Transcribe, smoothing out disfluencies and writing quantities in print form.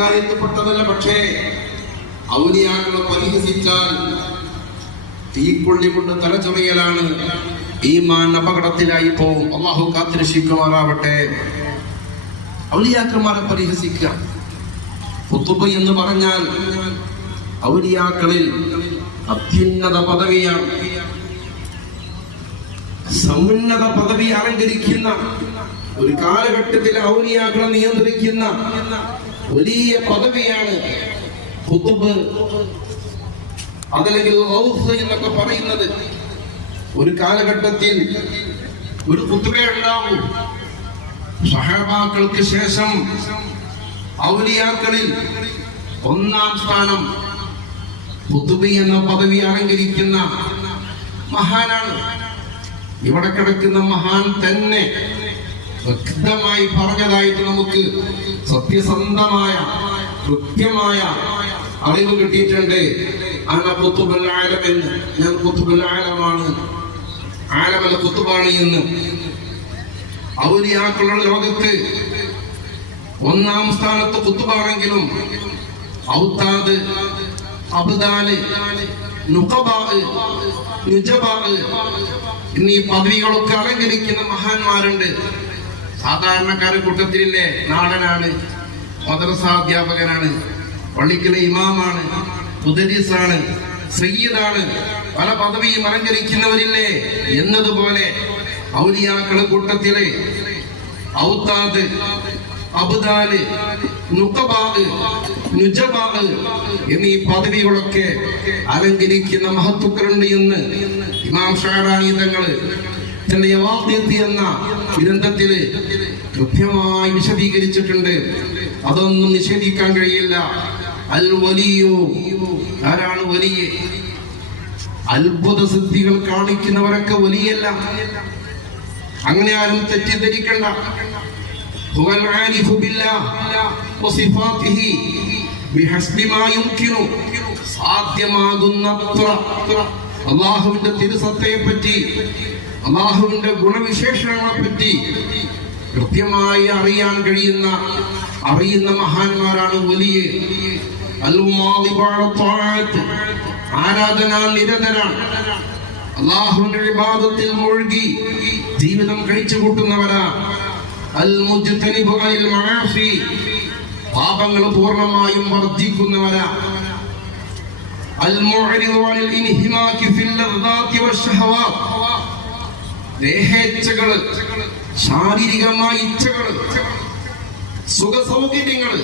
കാര്യത്തിൽപ്പെട്ടതല്ല. പക്ഷേ ഔലിയാക്കളെ പരിഹസിച്ചാൽ തീക്കൊള്ളി കൊണ്ട് തലചൊറിയലാണ്. ഈമാൻ അപകടത്തിലായി പോവും. അല്ലാഹു കാത്തുരക്ഷിക്കുമാറാവട്ടെ. ഔലിയാക്കന്മാരെ പരിഹസിക്കുക. ഖുതുബ് എന്ന് പറഞ്ഞാൽ ഔലിയാക്കളിൽ അത്യുന്നത പദവിയാണ്. സമുന്നത പദവി അലങ്കരിക്കുന്ന, ഒരു കാലഘട്ടത്തിൽ ഔലിയാക്കളെ നിയന്ത്രിക്കുന്ന വലിയ പദവിയാണ് ഖുതുബ്, അതല്ലെങ്കിൽ ഗൗസ് എന്നൊക്കെ പറയുന്നത്. ഒരു കാലഘട്ടത്തിൽ ഒരു ഖുതുബേ ഉണ്ടാവും. സഹാബാക്കൾക്ക് ശേഷം ഔലിയാക്കളിൽ ഒന്നാം സ്ഥാനം ഖുതുബ് എന്ന പദവി അലങ്കരിക്കുന്ന മഹാനാണ്. ഇവിടെ കിടക്കുന്ന മഹാൻ തന്നെ വ്യക്തമായി പറഞ്ഞതായിട്ട് നമുക്ക് സത്യസന്ധമായ കൃത്യമായ അറിവ് കിട്ടിയിട്ടുണ്ട്. അന ഖുതുബുൽ ആലം എന്ന്, ഞാൻ ഖുതുബുൽ ആലമാണ്, ആലമൽ ഖുതുബാണ് എന്ന്. ഔലിയാക്കളുടെ ലോകത്ത് ഒന്നാം സ്ഥാനത്ത് ഖുതുബാണെങ്കിലും ഔതാദ്, അബ്ദാല്, നുഖബാ, നുജബാ എന്നീ പദവികളൊക്കെ അലങ്കരിക്കുന്ന മഹാന്മാരുണ്ട്. സാധാരണക്കാരുടെ കൂട്ടത്തിലില്ലേ, നാടനാണ്, മദ്രസാധ്യാപകനാണ്, പള്ളിക്കലെ ഇമാമാണ്, മുദരിസാണ്, സയ്യിദാണ്, പല പദവിയും അലങ്കരിക്കുന്നവരില്ലേ എന്നതുപോലെ ഔലിയാക്കളുടെ കൂട്ടത്തിലെ ഔതാദ്, അബ്ദാല്, നുഖബാ, നുജബാ എന്നീ പദവികളൊക്കെ അലങ്കരിക്കുന്ന മഹത്തുക്കളുണ്ട് എന്ന് ഇമാം ഷഅറാനി തങ്ങള് തന്റെ യവാഖിഅത്ത് എന്ന ഗ്രന്ഥത്തില് കൃത്യമായി വിശദീകരിച്ചിട്ടുണ്ട്. അതൊന്നും നിഷേധിക്കാൻ കഴിയില്ല. അൽ വലിയു, ആരാണ് വലിയ? അത്ഭുത സിദ്ധികൾ കാണിക്കുന്നവരൊക്കെ വലിയല്ല. അങ്ങനെ ആരും തെറ്റിദ്ധരിക്കണ്ട. ഹുവൽ ആരിഫു ബില്ലാഹ് വസിഫാതിഹി ബിഹസ്ബി മാ യുംകിനു, സാധ്യമാകുന്നത്ര അല്ലാഹുവിന്റെ തിരുസത്തയെ പറ്റി, അല്ലാഹുവിന്റെ ഗുണവിശേഷണങ്ങളെ പറ്റി കൃത്യമായി അറിയുന്ന മഹാന്മാരാണ് വലിയ. ആരാധനാ നിരതരാണ്. അല്ലാഹുവിന്റെ ഇബാദത്തിൽ മുഴുകി ജീവിതം കഴിച്ചു കൂട്ടുന്നവരാ. അൽ-മുജ്തനിബു അനിൽ മആസി, പാപങ്ങൾ പൂർണ്ണമായും വർജിക്കുന്നവരാ. അൽ-മുഅ്രിദു അനിൽ ഇൻഹിമാകി ഫിൽ ലദ്ദാതി വശഹവാത്, ദേഹേച്ഛകൾ, ശാരീരികമായ ഇച്ഛകൾ, സുഖസൗകര്യങ്ങൾ